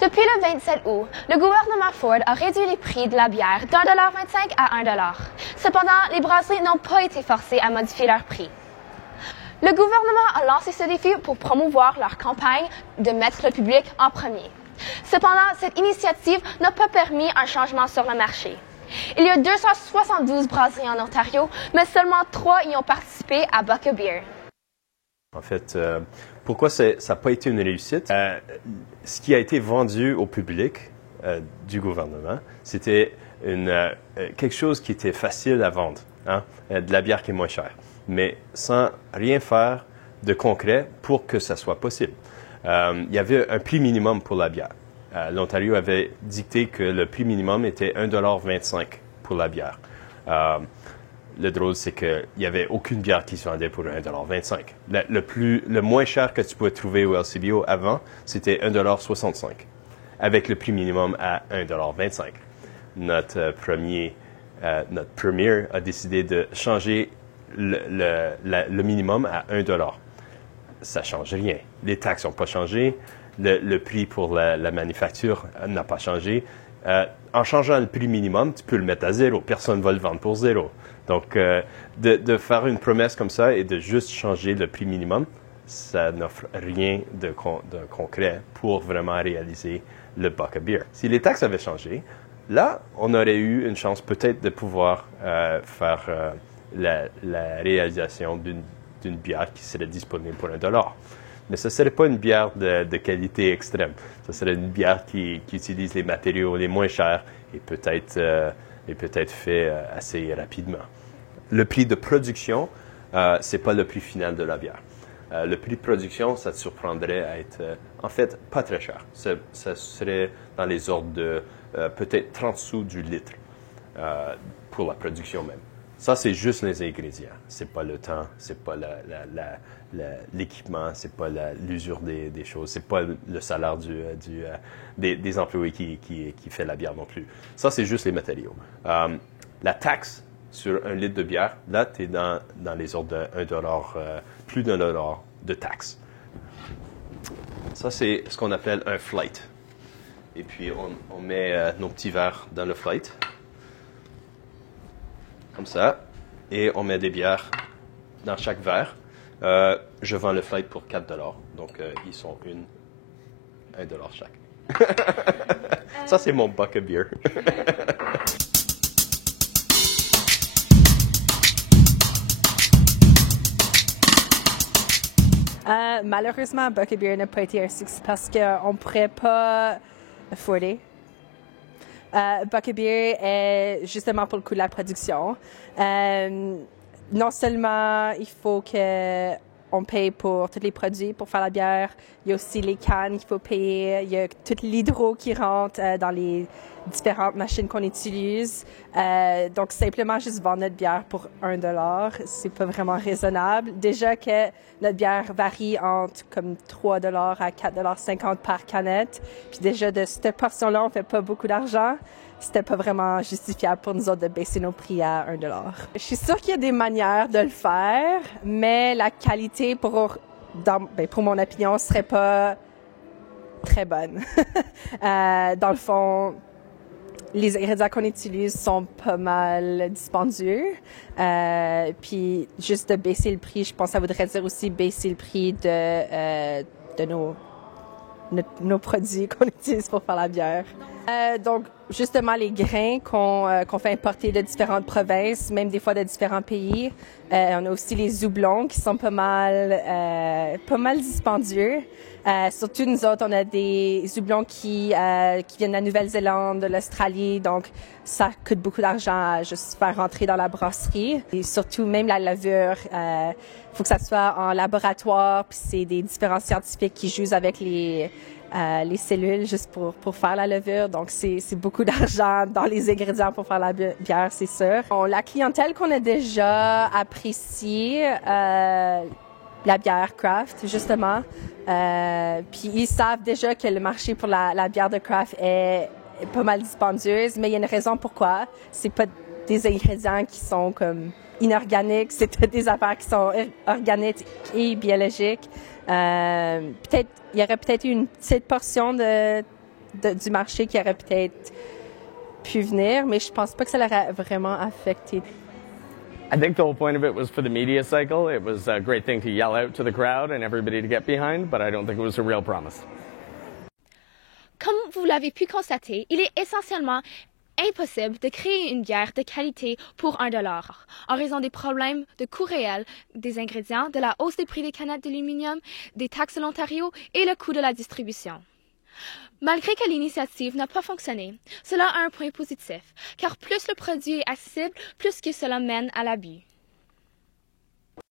Depuis le 27 août, le gouvernement Ford a réduit les prix de la bière d'1,25 $ à 1 $. Cependant, les brasseries n'ont pas été forcées à modifier leur prix. Le gouvernement a lancé ce défi pour promouvoir leur campagne de mettre le public en premier. Cependant, cette initiative n'a pas permis un changement sur le marché. Il y a 272 brasseries en Ontario, mais seulement 3 y ont participé à Buck a Beer. En fait, pourquoi ça n'a pas été une réussite? Ce qui a été vendu au public du gouvernement, c'était quelque chose qui était facile à vendre, hein? De la bière qui est moins chère, mais sans rien faire de concret pour que ça soit possible. Il y avait un prix minimum pour la bière. L'Ontario avait dicté que le prix minimum était 1,25 $ pour la bière. Le drôle, c'est qu'il n'y avait aucune bière qui se vendait pour 1,25 $. Le moins cher que tu pouvais trouver au LCBO avant, c'était 1,65 $, avec le prix minimum à 1,25 $. Notre premier a décidé de changer le minimum à 1 $. Ça ne change rien. Les taxes n'ont pas changé. Le prix pour la manufacture n'a pas changé. En changeant le prix minimum, tu peux le mettre à 0. Personne ne va le vendre pour 0. Donc, de faire une promesse comme ça et de juste changer le prix minimum, ça n'offre rien de concret pour vraiment réaliser le Buck a Beer. Si les taxes avaient changé, là, on aurait eu une chance peut-être de pouvoir faire la réalisation d'une bière qui serait disponible pour 1 $. Mais ce ne serait pas une bière de qualité extrême. Ce serait une bière qui utilise les matériaux les moins chers et peut-être fait assez rapidement. Le prix de production, ce n'est pas le prix final de la bière. Le prix de production, ça te surprendrait à être, en fait, pas très cher. Ça serait dans les ordres de peut-être 30 sous du litre pour la production même. Ça, c'est juste les ingrédients. C'est pas le temps, c'est pas l'équipement, c'est pas l'usure des choses, c'est pas le salaire des employés qui fait la bière non plus. Ça, c'est juste les matériaux. La taxe sur 1 litre de bière, là, tu es dans les ordres de 1 $, plus d'1 $ de taxe. Ça, c'est ce qu'on appelle un flight. Et puis, on met nos petits verres dans le flight. Comme ça, et on met des bières dans chaque verre. Je vends le flight pour 4 $, donc ils sont 1 $ chaque. Ça, c'est mon Buck a Beer. Malheureusement, Buck a Beer n'a pas été un succès parce qu'on ne pourrait pas afforder. Buck a Beer est justement pour le coût de la production. Non seulement il faut qu'on paye pour tous les produits pour faire la bière, il y a aussi les cannes qu'il faut payer, il y a tout l'hydro qui rentre dans les différentes machines qu'on utilise. Donc, simplement juste vendre notre bière pour 1 $, c'est pas vraiment raisonnable. Déjà que notre bière varie entre comme 3 $ à 4,50 $ par canette. Puis déjà, de cette portion-là, on fait pas beaucoup d'argent. C'était pas vraiment justifiable pour nous autres de baisser nos prix à 1 $. Je suis sûre qu'il y a des manières de le faire, mais la qualité, pour mon opinion, serait pas très bonne. Dans le fond, les ingrédients qu'on utilise sont pas mal dispendieux. Puis juste de baisser le prix, je pense que ça voudrait dire aussi baisser le prix de nos produits qu'on utilise pour faire la bière. Donc, justement, les grains qu'on fait importer de différentes provinces, même des fois de différents pays. On a aussi les houblons qui sont pas mal dispendieux. Surtout, nous autres, on a des houblons qui viennent de la Nouvelle-Zélande, de l'Australie. Donc, ça coûte beaucoup d'argent à juste faire rentrer dans la brasserie. Et surtout, même la levure, faut que ça soit en laboratoire. Puis c'est des différents scientifiques qui jouent avec les cellules juste pour faire la levure. Donc, c'est beaucoup d'argent dans les ingrédients pour faire la bière, c'est sûr. La clientèle qu'on a déjà appréciée, la bière craft, justement. Puis ils savent déjà que le marché pour la bière de craft est pas mal dispendieuse, mais il y a une raison pourquoi. C'est pas des ingrédients qui sont comme inorganiques, c'est des affaires qui sont organiques et biologiques. Il y aurait peut-être une petite portion de du marché qui aurait peut-être pu venir, mais je pense pas que ça l'aurait vraiment affecté. I think the whole point of it was for the media cycle. It was a great thing to yell out to the crowd and everybody to get behind, but I don't think it was a real promise. Comme vous l'avez pu constater, il est essentiellement impossible de créer une bière de qualité pour $1 en raison des problèmes de coût réel des ingrédients, de la hausse des prix des canettes d'aluminium, des taxes de l'Ontario et le coût de la distribution. Malgré que l'initiative n'a pas fonctionné, cela a un point positif, car plus le produit est accessible, plus que cela mène à l'abus.